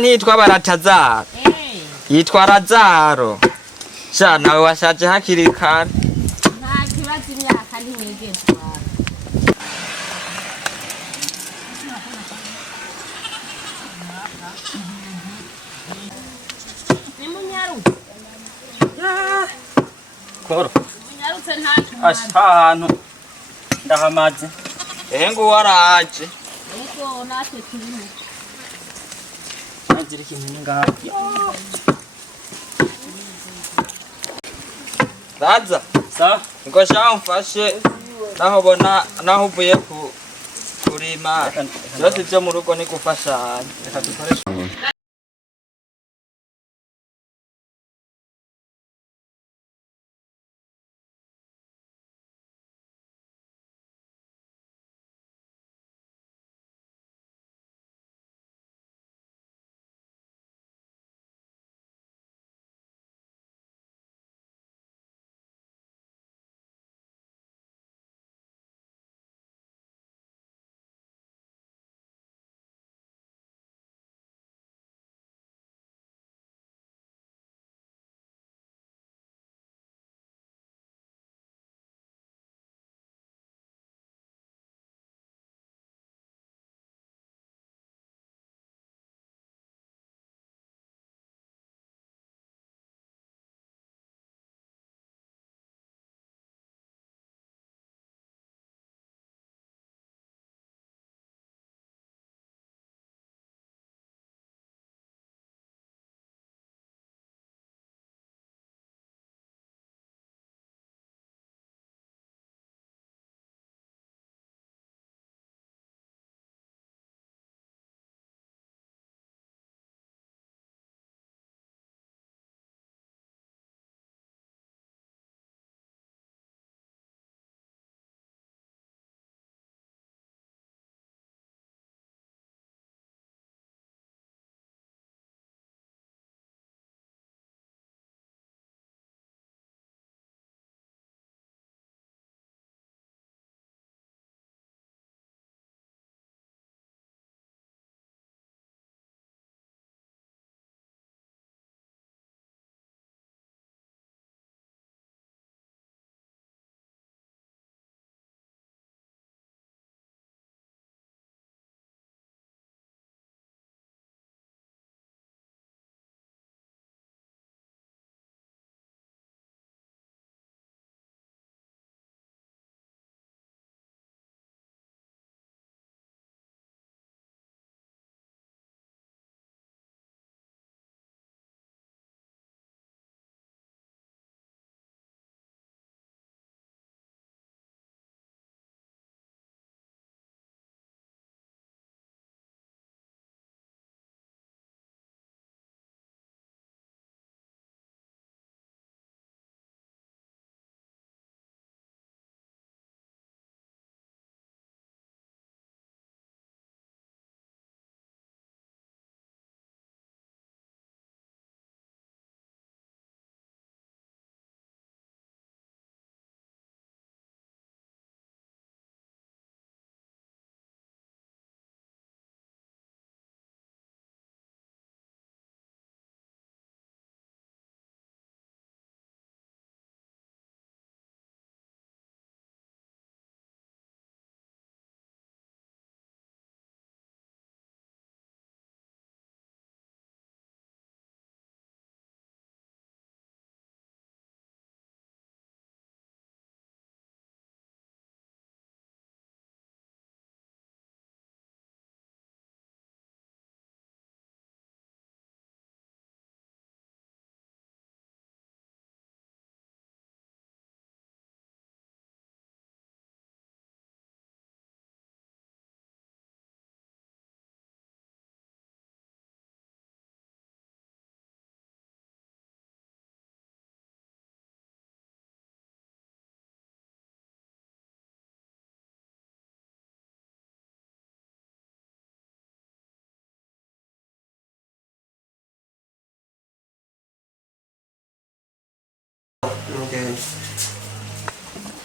Nitwa Baratazaro. Yitwa Razaro. Sha nawe washaje hakiri kare. Nta kibazo imyaka ntiwigeze. Ni munyaru. Koro. Munyarutse ntacyo. Ashanu. Ndahamaze. Ngo waraje. Ego natwe turimo. Ngira ikintu ngaho. Raza. Sa. Ngo sha umfashe naho bona naho uvuye kurima. Byose byo mu rugo ni gufashanya. Reka dukoreshe.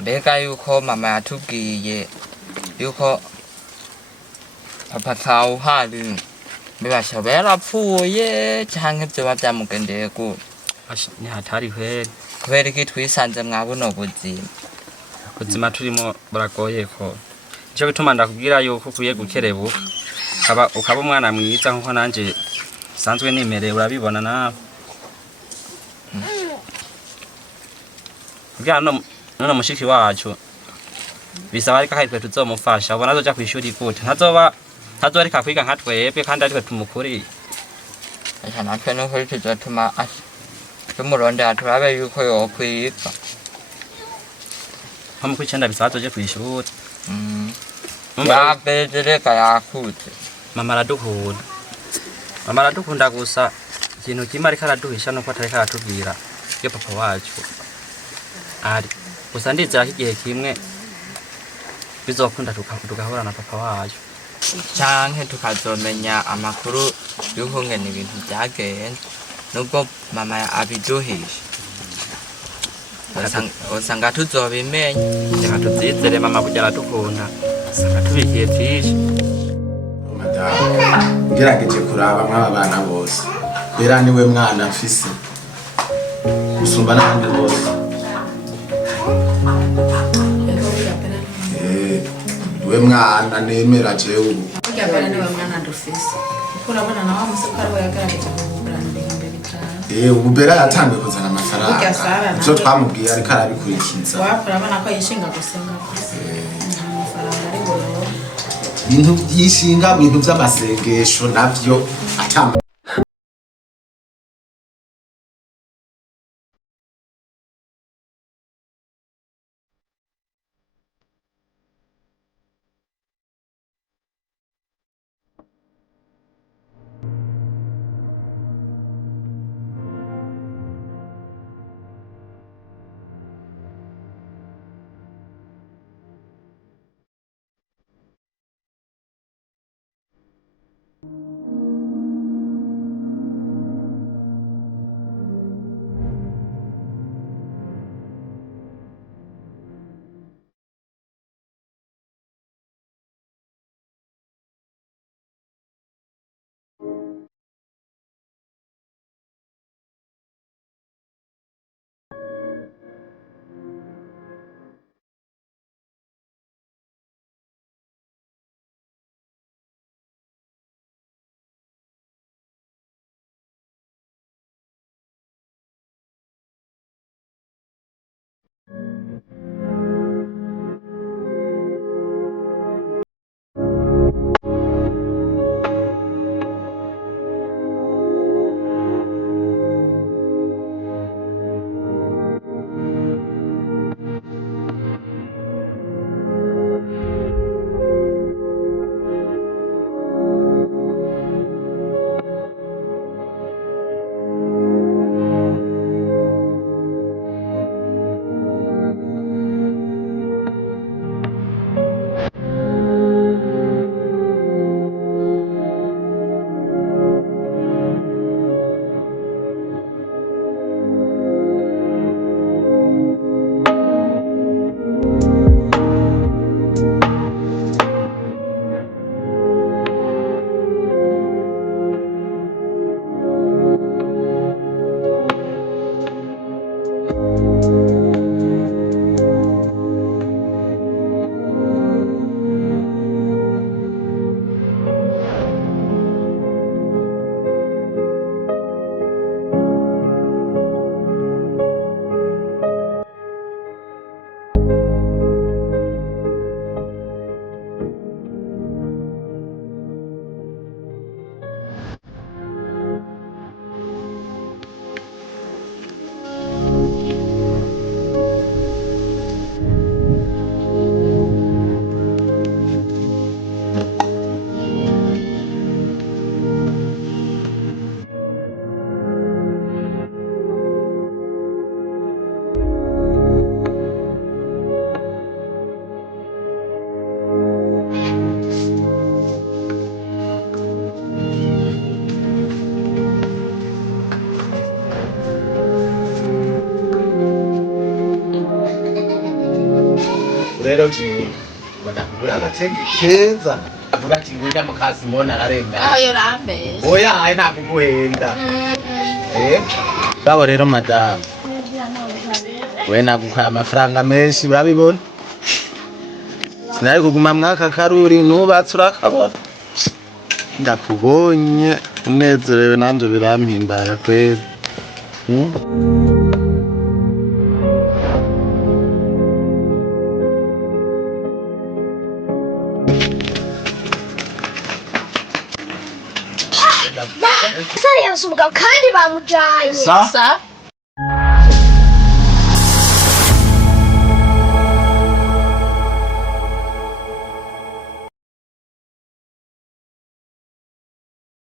Mbega yuko mama yatubwiye yuko papa atawuhari bibashobera apfuye canke vyoba vyamugendeye gute Ashi ni hatari kweli. kubera iki twisanze mwa buno buzima Ubuzima turimo buragoye ko. Ico gituma ndakubwira yuko ukwiye gukerebuka. Ukaba umwana mwiza nkuko nanje sanzwe nimereye urabibona nawe. Kugira none mushiki wacu bisaba ariko ahitwe tuzomufasha ubona azoja kwishuri gute ntazoreka kwiga nka twebwe kandi aritwe tumukuri aca natwe nukuri tuzotuma tumurondera turabe yuko yokwiga nko mu kw'icenda bisaba azoje kwishuri yabeze reka yakutse mama aradukunda gusa ikintu kimwe ariko araduhisha nuko atariko aratubwira iyo papa wacu ari gusa ndizera ko igihe kimwe bizokunda tugahura na papa wacu canke tukazomenya amakuru y'ukungene ibintu vyagenze nubwo mama abiduhisha usanga tuzobimenya reka tuvyizere mama burya aradukunda usanga tubikiye vyinshi madamu ugerageje kuraba mw'aba bana bose bera niwe mwana mfise gusumba n'abandi bose we mwana nemera jewe ubu burya bera niwe mwana dufise kuko urabona na wa musore ariwe yagerageje kugurana ibihumbi bitanu ubu bera yatangiye kuzana amafaranga Burya Sara nawe- ivyo twamubwiye ariko arabikurikiza wapu urabona ko yishinga gusenga gusa amafaranga ari buronke ibintu vyishinga ibintu vy'amasengesho navyo ata rero ki badakura agatege keza avuga ati ngujya mu kazi mbona araremba. Ayo rambe. Oya ayi ntabwo guhenda. Babo rero madam. We naguha amafaranga menshi urabibona? Sinari kuguma mwaka karuri nubatse urakabona. Ndakubonye unezerewe nanje birampimbara kweli. Sari yasumuka kandi bamujaye. Sa?